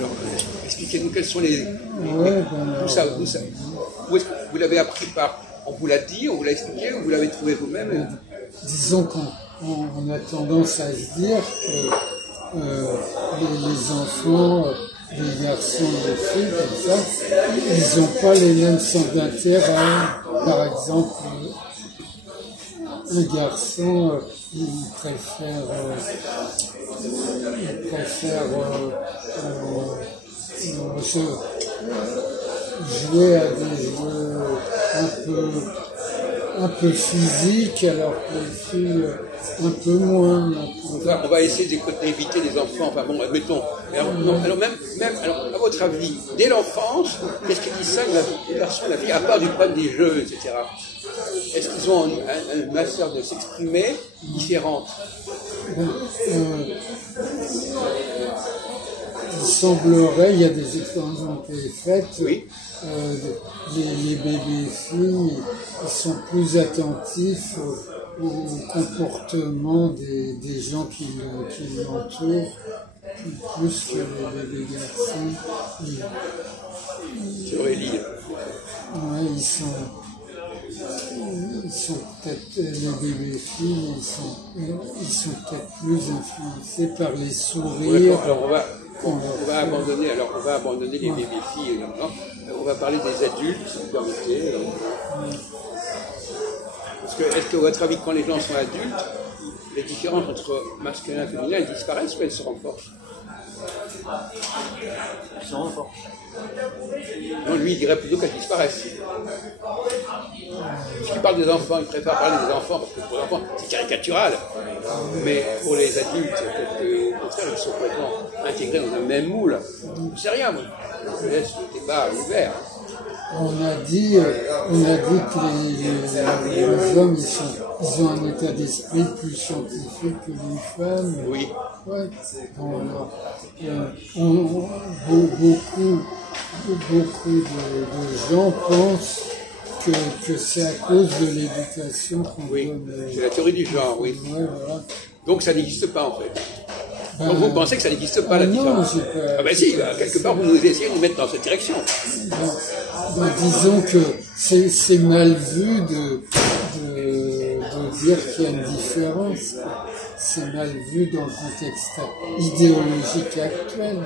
Alors, expliquez-nous quels sont les... Ouais, Où est-ce que vous l'avez appris par... On vous l'a dit, on vous l'a expliqué, ou vous l'avez trouvé vous-même? Disons qu'on a tendance à se dire que les enfants, les garçons et les filles, comme ça, ils n'ont pas les mêmes centres d'intérêt. Par exemple, un garçon, il préfère jouer à des jeux un peu physiques, alors que les filles un peu moins. On va essayer d'éviter les enfants, enfin bon, admettons. Alors, à votre avis, dès l'enfance, qu'est-ce qu'ils distingue les garçons et la fille, à part du problème des jeux, etc. Est-ce qu'ils ont une manière de s'exprimer différente? Il semblerait, il y a des expériences qui ont été faites, oui. Les bébés filles, ils sont plus attentifs au comportement des gens qui l'entourent, plus que les bébés garçons. Aurélie. Ouais, ils sont peut-être, les bébés filles, ils sont peut-être plus influencés par les sourires. Alors on va abandonner les bébés filles. On va parler des adultes, si vous permettez. Est-ce que, à votre avis, quand les gens sont adultes, les différences entre masculin et féminin, elles disparaissent ou elles se renforcent? Elles se renforcent. Non, lui, il dirait plutôt qu'elles disparaissent. Puisqu'il parle des enfants, il préfère parler des enfants, parce que pour les enfants, c'est caricatural. Mais pour les adultes, au contraire, ils sont complètement intégrés dans un même moule. Je sais rien, moi. Je laisse le débat ouvert. On a dit que les hommes, ils ont un état d'esprit plus scientifique que les femmes. Oui. Ouais. Beaucoup de gens pensent que c'est à cause de l'éducation qu'on donne. C'est la théorie du genre, oui. Ouais, voilà. Donc ça n'existe pas en fait. Donc vous pensez que ça n'existe pas la différence? Non, ah ben si, quelque part vous nous essayez de nous mettre dans cette direction. Disons que c'est mal vu de dire qu'il y a une différence. C'est mal vu dans le contexte idéologique actuel.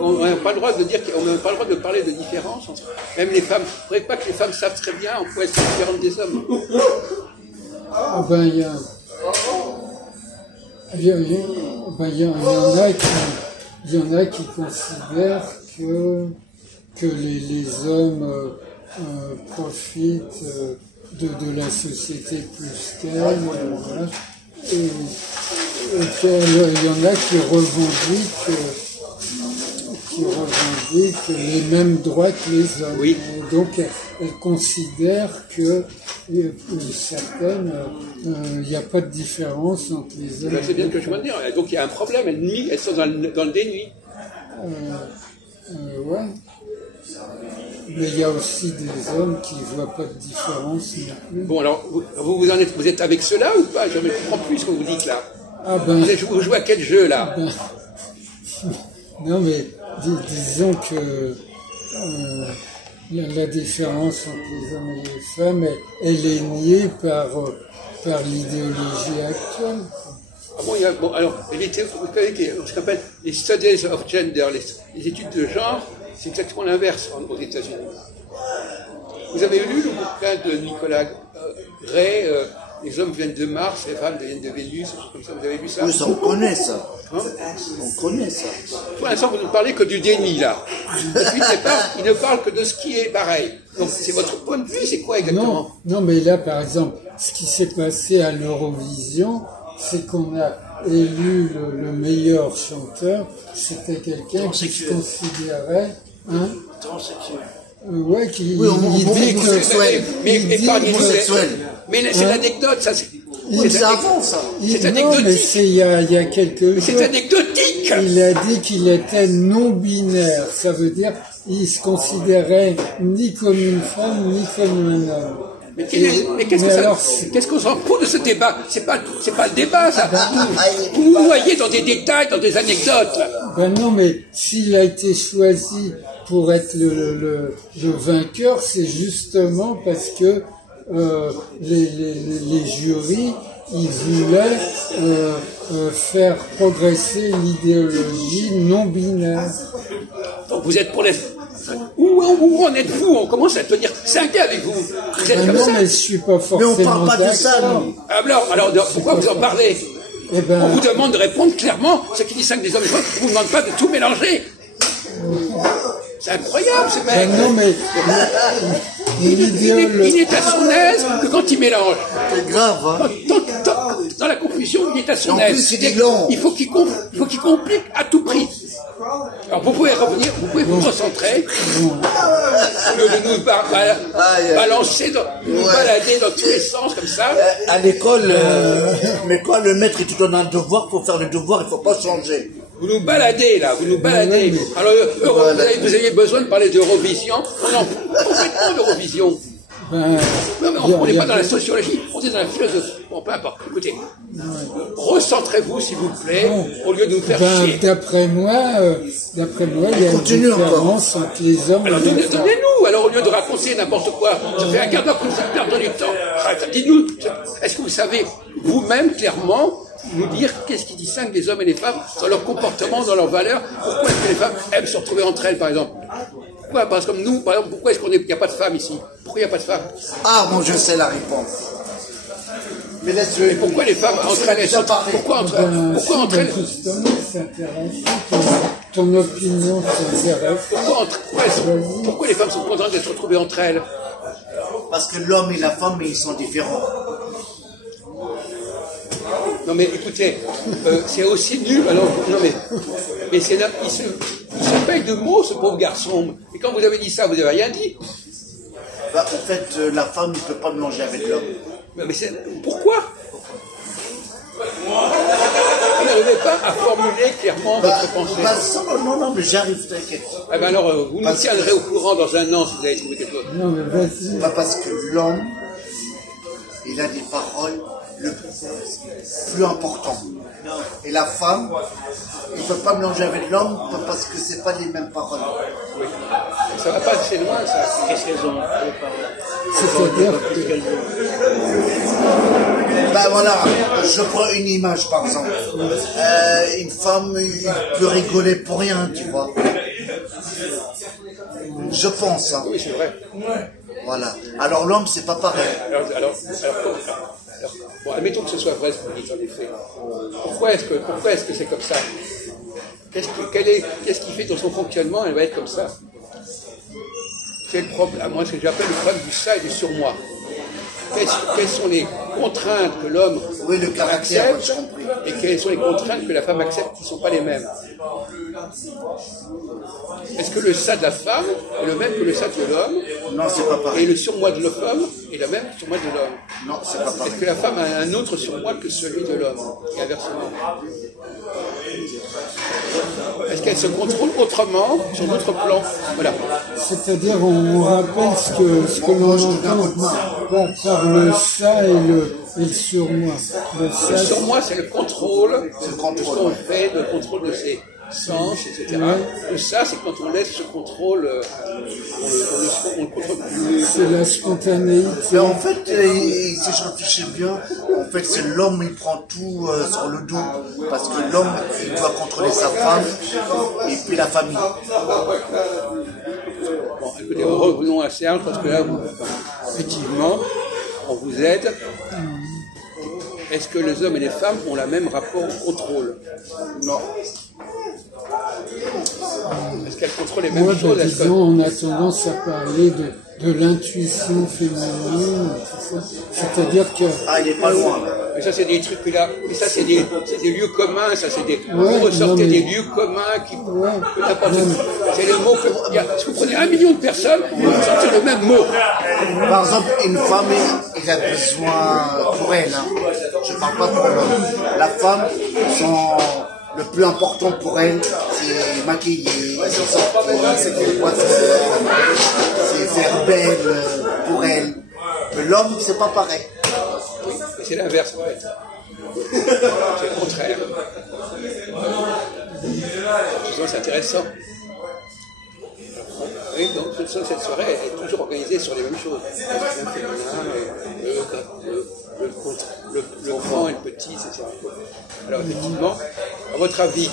On n'a pas le droit de dire qu'on n'a pas le droit de parler de différence. Même les femmes. Vous ne croyez pas que les femmes savent très bien en quoi elles sont différentes des hommes? Il y en a qui considèrent que les hommes profitent de la société plus qu'elles. Voilà. Et il y en a qui revendiquent les mêmes droits que les hommes. Oui. Et donc elles considèrent que certaines, il n'y a pas de différence entre les hommes. C'est bien ce que je veux dire. Donc il y a un problème, elles sont dans le déni. Ouais. Mais il y a aussi des hommes qui ne voient pas de différence non plus. Bon, alors, vous êtes avec ceux-là ou pas? Je ne comprends plus ce que vous dites là. Vous jouez à quel jeu là? Non, mais disons que la différence entre les hommes et les femmes, elle est niée par l'idéologie actuelle. Ah bon, alors, vous savez ce qu'on appelle les studies of gender, les études de genre, c'est exactement l'inverse aux États-Unis. Vous avez lu le bouquin de Nicolas Gray, les hommes viennent de Mars, les femmes viennent de Vénus, comme ça, vous avez vu ça? Oui, ça, on connaît ça. Hein? On connaît ça. Pour l'instant, vous ne parlez que du déni, là. Depuis le départ, il ne parle que de ce qui est pareil. Donc, c'est votre point de vue, c'est quoi exactement? Non, mais là, par exemple, ce qui s'est passé à l'Eurovision, c'est qu'on a élu le meilleur chanteur, c'était quelqu'un qui se considérait... Transsexuel. Ouais, qui oui, on dit que... Mais c'est l'anecdote, ça, c'est... Oui, c'est avant, ça. C'est anecdotique. Non, mais c'est il y a quelques jours. C'est anecdotique. Il a dit qu'il était non-binaire. Ça veut dire qu'il se considérait ni comme une femme, ni comme un homme. Mais qu'est-ce qu'on s'en fout de ce débat? C'est pas le débat, ça. Vous vous noyez dans des détails, dans des anecdotes. Ben non, mais s'il a été choisi pour être le vainqueur, c'est justement parce que les jurys, ils voulaient faire progresser l'idéologie non binaire. Donc vous êtes pour les... Où en êtes-vous? On commence à tenir 5 avec vous. Vous êtes comme non, ça. mais je suis pas forcément. Mais on parle pas de ça, nous. Alors, pourquoi vous en parlez? Eh ben, On vous demande de répondre clairement. Ce qui dit 5 des hommes et femmes, on vous demande pas de tout mélanger. C'est incroyable, ce mec. ben non, mais l'idéologie. Il est à son aise que quand il mélange. C'est grave, hein. Dans la confusion, il est à son En aise. plus, il est long. Il faut qu'il complique à tout prix. Alors vous pouvez revenir, vous pouvez vous recentrer, au lieu de nous balancer, nous balader dans tous les sens comme ça. À l'école, mais quand le maître il te donne un devoir, faut faire le devoir, il faut pas changer. Vous nous baladez là, vous nous baladez. Alors vous aviez besoin de parler d'Eurovision, on en fout complètement d'Eurovision. Ben, Non, mais on n'est pas dans la sociologie, on est dans la philosophie. Bon, peu importe. Écoutez, recentrez-vous, s'il vous plaît, au lieu de nous faire chier. d'après moi, il y a une différence entre les hommes Alors et les femmes. donnez-nous, alors au lieu de raconter n'importe quoi, ça fait un quart d'heure que vous perdez du temps. Dites-nous, est-ce que vous savez vous-même clairement nous dire qu'est-ce qui distingue les hommes et les femmes dans leur comportement, dans leurs valeurs? Pourquoi est-ce que les femmes aiment se retrouver entre elles, par exemple? Pourquoi? Parce que comme nous, par exemple, pourquoi est-ce qu'il n'y a pas de femmes ici? Pourquoi il n'y a pas de femmes? Ah, moi je sais la réponse. Mais laisse-le. Et pourquoi les femmes entre elles pourquoi entre elles Justement, c'est intéressant. Ton opinion s'intéresse. Pourquoi les femmes sont contentes d'être retrouvées entre elles? Parce que l'homme et la femme, ils sont différents. Non mais écoutez, c'est aussi nul. Alors non mais il se paye de mots, ce pauvre garçon. Et quand vous avez dit ça, vous n'avez rien dit. Bah, en fait, la femme ne peut pas manger avec l'homme. Mais pourquoi? Vous n'arrivez pas à formuler clairement votre pensée. Non, mais j'arrive, t'inquiète. Ah ben alors, vous nous tiendrez au courant dans un an si vous avez trouvé quelque chose. Non, mais vas-y. Pas parce que l'homme, il a des paroles le plus important. Et la femme, il ne peut pas mélanger avec l'homme parce que c'est pas les mêmes paroles. Oui. Ça va pas assez loin, ça. Qu'est-ce qu'elles ont? C'est-à-dire que Ben voilà, je prends une image par exemple. Une femme, il peut rigoler pour rien, tu vois. Je pense. Hein. Oui, c'est vrai. Voilà. Alors l'homme, c'est pas pareil. Alors, bon, admettons que ce soit vrai ce que vous dites en effet. Pourquoi est-ce que c'est comme ça? Qu'est-ce qui fait dans son fonctionnement, elle va être comme ça? C'est le problème, moi, ce que j'appelle le problème du ça et du surmoi. Quelles sont les contraintes que l'homme accepte et quelles sont les contraintes que la femme accepte qui ne sont pas les mêmes? Est-ce que le ça de la femme est le même que le ça de l'homme? Non, c'est pas pareil. Et le surmoi de l'homme est le même que le surmoi de l'homme? Non, c'est pas pareil. Est-ce que la femme a un autre surmoi que celui de l'homme? Et inversement. Est-ce qu'elle se contrôle autrement sur d'autres plans? Voilà. c'est-à-dire, on rappelle ce que l'on entend par le ça et le surmoi. Le surmoi, c'est le contrôle de ce qu'on fait, le contrôle de ses sens, etc. Le ça, c'est quand on laisse ce contrôle, on le contrôle plus. C'est la spontanéité. Mais en fait, si je réfléchis bien, en fait, c'est l'homme, il prend tout sur le dos. Parce que l'homme, il doit contrôler sa femme et puis la famille. Bon, écoutez, revenons à Serge, parce que là, effectivement, on vous aide. Est-ce que les hommes et les femmes ont le même rapport au contrôle? Non. Est-ce qu'elles contrôlent les mêmes Moi, choses? disons, on a tendance à parler de l'intuition féminine, c'est-à-dire que... Ah, il n'est pas loin, là. Mais ça, c'est des trucs là. Mais ça, c'est des lieux communs. Ça, c'est des. Ouais, vous ressortez mais... des lieux communs qui. Ouais, c'est le mot que. Si vous prenez 1 million de personnes, vous allez sortir le même mot. Par exemple, une femme, elle a besoin pour elle. Hein. Je ne parle pas pour l'homme. La femme, le plus important pour elle, c'est maquiller, c'est faire belle pour elle. l'homme, c'est pas pareil. Oui, mais c'est l'inverse en fait. C'est le contraire. C'est intéressant. Oui, donc cette soirée est toujours organisée sur les mêmes choses. Le grand et le petit, etc. Alors effectivement, à votre avis,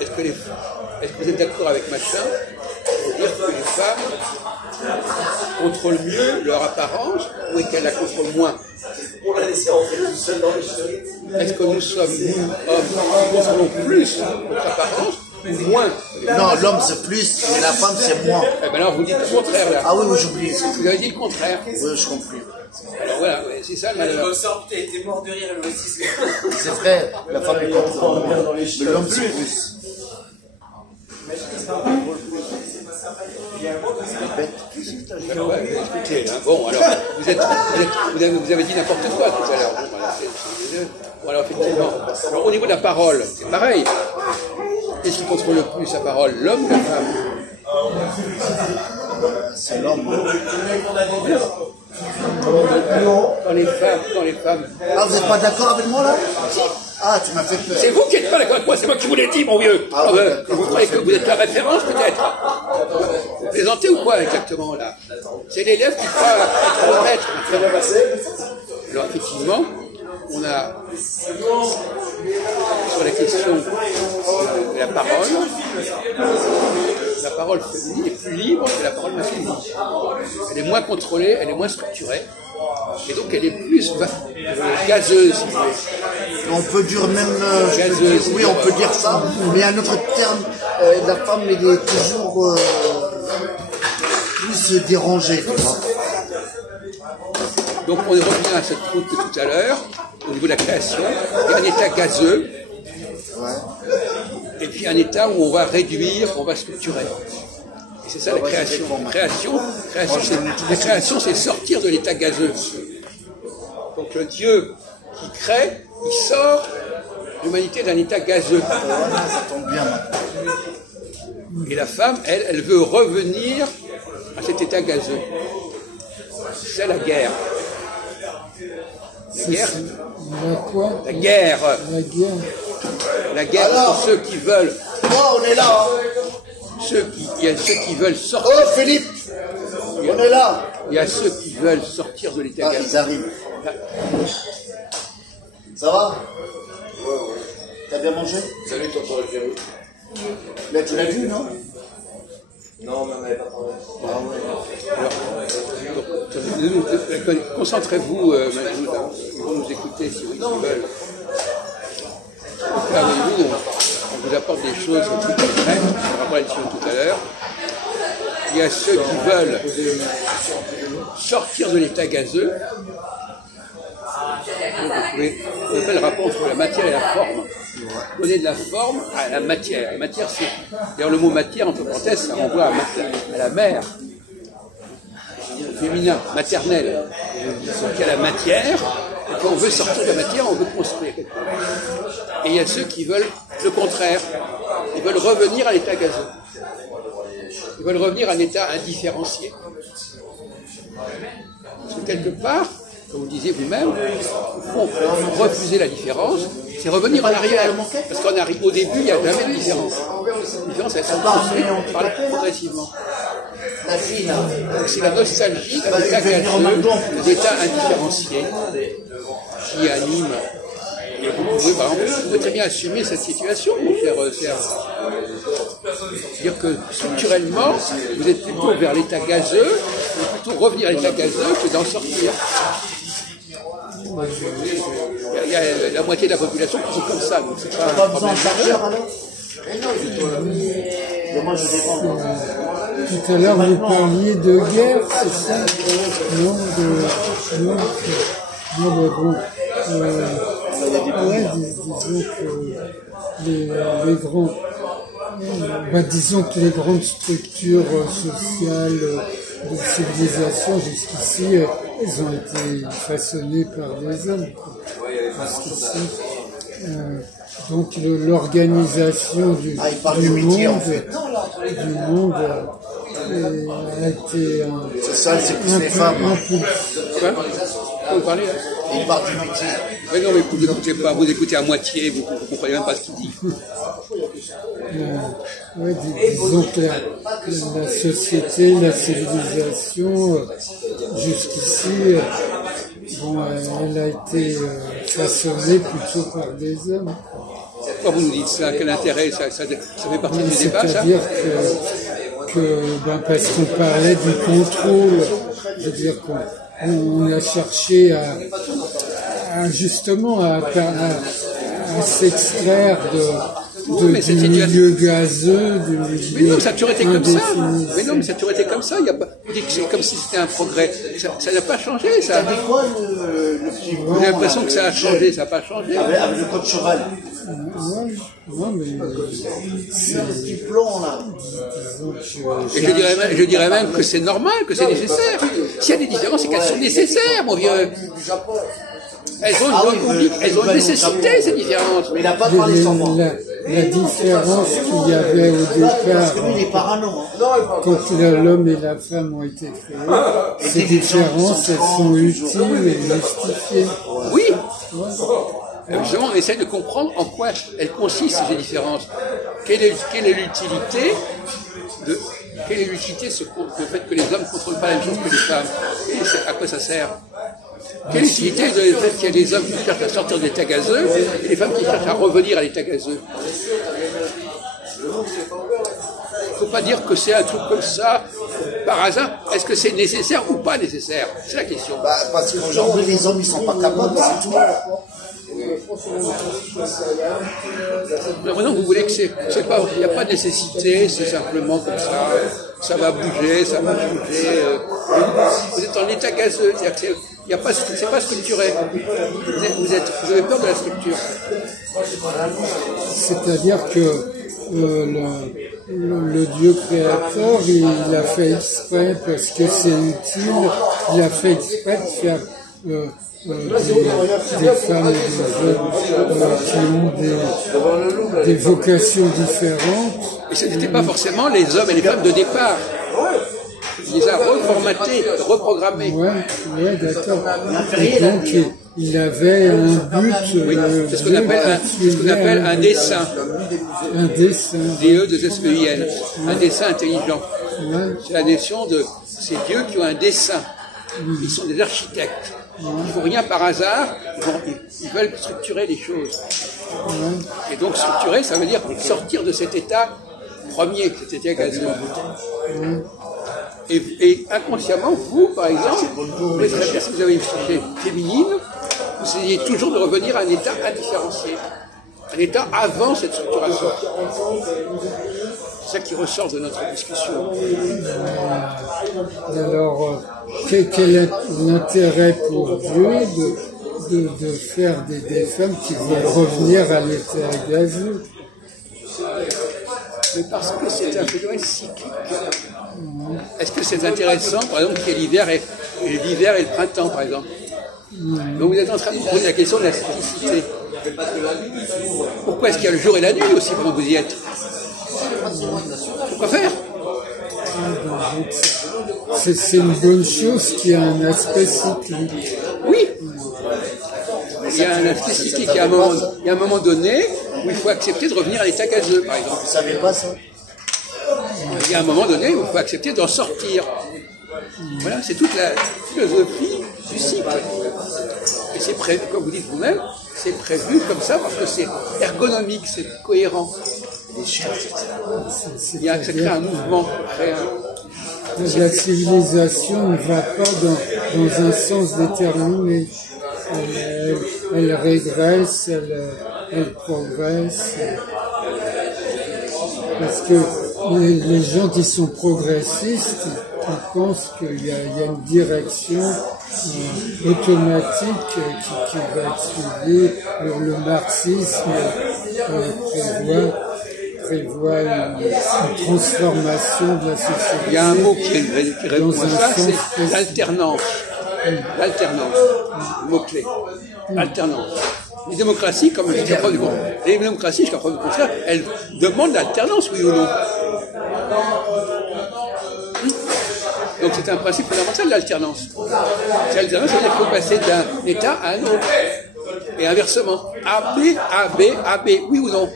est-ce que vous êtes d'accord avec Machin pour dire que les femmes contrôlent mieux leur apparence ou qu'elles la contrôlent moins? On l'a laissé rentrer tout seul dans les cheveux. Est-ce que nous sommes, nous, hommes, qui contrôlons plus notre apparence ou moins? Non, l'homme c'est plus, mais la femme c'est moins. Eh bien alors vous dites le contraire là. Ah oui, oui, j'oublie. Vous avez dit le contraire. Oui, je comprends. Alors voilà, c'est ça le malheur. Tu as été mort de rire le aussi. C'est vrai, la femme est contre, mais l'homme c'est plus. Ouais, écoutez, hein, bon, alors, vous avez dit n'importe quoi tout à l'heure. Bon, voilà, alors, effectivement. Alors, au niveau de la parole, c'est pareil. Qu'est-ce qui contrôle le plus la parole, l'homme ou la femme? C'est l'homme. Quand les femmes... Ah, vous n'êtes pas d'accord avec moi là? Ah, tu m'as fait peur. C'est vous qui n'êtes pas d'accord avec moi, c'est moi qui vous l'ai dit, mon vieux. Ah, ouais, d'accord. Vous croyez que vous êtes la référence, peut-être? Vous plaisantez ou quoi, exactement, là? C'est l'élève qui croit être le maître. Alors, effectivement, on a, sur la question de la parole féminine est plus libre que la parole masculine. Elle est moins contrôlée, elle est moins structurée, et donc elle est plus gazeuse, si vous voulez. On peut dire même, Gazeuse. oui, on peut dire ça, mais un autre terme, la femme elle est toujours plus dérangée, tu vois. Donc on revient à cette route de tout à l'heure, au niveau de la création. Il y a un état gazeux, et puis un état où on va réduire, on va structurer. Et c'est ça la création. La création, c'est sortir de l'état gazeux. Donc le Dieu qui crée, il sort l'humanité d'un état gazeux. Ça tombe bien maintenant. Et la femme, elle veut revenir à cet état gazeux. C'est la guerre. La guerre. La guerre. La guerre Alors, pour ceux qui veulent. on est là. Il y a ceux qui veulent sortir. Oh Philippe, on est là. Il y a ceux qui veulent sortir de l'état Ah, gazeux. ils arrivent. Ça va? T'as bien mangé? Salut, tonton Algérie. Là, tu l'as vu, non? Non, mais on n'avait pas parlé. Alors, concentrez-vous, ils vont nous écouter si ils veulent. Donc là, voyez-vous, on vous apporte des choses plus concrètes, on rapport à la discussion tout à l'heure. Il y a ceux qui veulent sortir de l'état gazeux. Donc, on appelle le rapport entre la matière et la forme. Donner de la forme à la matière. La matière, c'est. D'ailleurs, le mot matière, entre parenthèses, ça renvoie à la mère. Féminin, maternel. Donc il y a la matière, et quand on veut sortir de la matière, on veut construire quelque chose. Et il y a ceux qui veulent le contraire. Ils veulent revenir à l'état gazeux. Ils veulent revenir à un état indifférencié. Parce que quelque part, comme vous disiez vous-même, au fond, refuser la différence, c'est revenir en arrière. Parce qu'au début, il n'y a jamais de différence. La différence, elle se construit progressivement. La fille, là. Donc c'est la nostalgie d'un état gazeux, d'état indifférencié, qui anime. Et vous pouvez, par exemple, vous pouvez très bien assumer cette situation, mon cher Serge. C'est-à-dire que structurellement, vous êtes plutôt vers l'état gazeux, vous pouvez plutôt revenir à l'état gazeux que d'en sortir. Il y a la moitié de la population qui sont comme ça, donc c'est pas un problème majeur. Tout à l'heure, vous parliez de guerre, c'est ça? Non, mais bon. Disons que les grandes structures sociales de civilisation jusqu'ici, elles ont été façonnées par des hommes. Donc l'organisation du monde a été C'est ça, c'est plus les femmes. Quoi vous parlez là? Il parle du métier. Mais non, mais vous n'écoutez pas, vous écoutez à moitié, vous ne comprenez même pas ce qu'il dit. Ouais, disons que la société, la civilisation, jusqu'ici, bon, elle a été façonnée plutôt par des hommes. Pourquoi vous nous dites ça? Quel intérêt? Ça fait partie du débat, ça? C'est-à-dire parce qu'on parlait du contrôle, je veux dire qu'on a cherché justement à s'extraire du milieu gazeux, du milieu. Mais non, ça a toujours été comme ça. Mais non, mais ça a toujours été comme ça. Vous dites que c'est comme si c'était un progrès. Ça n'a pas changé, ça. T'avais quoi le petit blond? J'ai l'impression que ça a changé, ça n'a pas changé. Avec le code cheval. Non, mais C'est le petit blond là. Et je dirais même que c'est normal, que c'est nécessaire. S'il y a des différences, c'est qu'elles sont nécessaires, mon vieux. Elles ont une nécessité, ces différences. Mais il n'a pas parlé sans moi. La différence qu'il y avait au départ, Parce que lui, il est parano. quand l'homme et la femme ont été créés, ces différences, elles sont utiles et justifiées. Oui. Justement, on essaie de comprendre en quoi elles consistent, ces différences. Quelle est l'utilité de... Quelle est l'utilité le fait que les hommes ne contrôlent pas la même chose que les femmes? Et à quoi ça sert? Quelle utilité le fait qu'il y a des hommes qui cherchent à sortir de l'état gazeux et les femmes qui cherchent à revenir à l'état gazeux? Il ne faut pas dire que c'est un truc comme ça, par hasard. Est-ce que c'est nécessaire ou pas nécessaire? C'est la question. Parce qu'aujourd'hui, les hommes, ils sont pas capables, c'est tout. Maintenant, vous voulez que il n'y a pas de nécessité, c'est simplement comme ça va bouger, ça va changer. Vous êtes en état gazeux, c'est-à-dire que c'est pas structuré. Vous avez peur de la structure. C'est-à-dire que le Dieu créateur, il a fait exprès parce que c'est utile, il a fait exprès de faire des femmes et des hommes qui ont des vocations différentes. Et ce n'étaient pas forcément les hommes et les femmes de départ. Il les a reformatés, reprogrammés. Ouais, d'accord. Et donc, il avait un but. C'est ce qu'on appelle un dessein. Un dessein. D-E-2-S-E-I-N. Un dessein intelligent. Ouais. C'est la notion de ces dieux qui ont un dessein. Ils sont des architectes. Ils ne font rien par hasard. Ils veulent structurer les choses. Et donc structurer, ça veut dire sortir de cet état premier, cet état gazeux. Et inconsciemment, vous, par exemple, si vous avez une psyché féminine, vous essayez toujours de revenir à un état indifférencié, un état avant cette structuration. C'est ça qui ressort de notre discussion. Alors, quel est l'intérêt pour Dieu de faire des femmes qui veulent revenir à l'état gazeux? Mais parce que c'est un phénomène cyclique. Est-ce que c'est intéressant, par exemple, qu'il y ait l'hiver et le printemps, par exemple? Donc vous êtes en train de vous poser la question de la cyclicité. Pourquoi est-ce qu'il y a le jour et la nuit aussi pendant que vous y êtes? Pourquoi faire? C'est une bonne chose qui a un aspect cyclique. Oui. Il y a un aspect cyclique. Il y a un moment donné où il faut accepter de revenir à l'état gazeux, par exemple. Vous ne savez pas ça? Il y a un moment donné où il faut accepter d'en sortir. Voilà, c'est toute la philosophie du cycle. Et c'est prévu, comme vous dites vous-même, c'est prévu comme ça parce que c'est ergonomique, c'est cohérent. Ça crée un mouvement. La civilisation ne va pas dans un sens déterminé. Elle régresse, elle progresse. Parce que les gens qui sont progressistes, ils pensent qu'il y a une direction automatique qui va être suivie. Le marxisme prévoit une transformation de la société. Il y a un mot qui répond à ça, c'est l'alternance. L'alternance, le mot-clé. Alternance. Les démocraties, comme jusqu'à preuve du contraire, elles demandent l'alternance, oui ou non? Donc c'est un principe fondamental de l'alternance. L'alternance, ça veut dire qu'il faut passer d'un état à un autre. Et inversement. AB, AB, AB, oui ou non?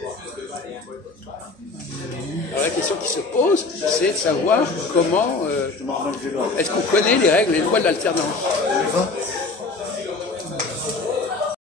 Alors la question qui se pose, c'est de savoir comment... est-ce qu'on connaît les règles, les lois de l'alternance?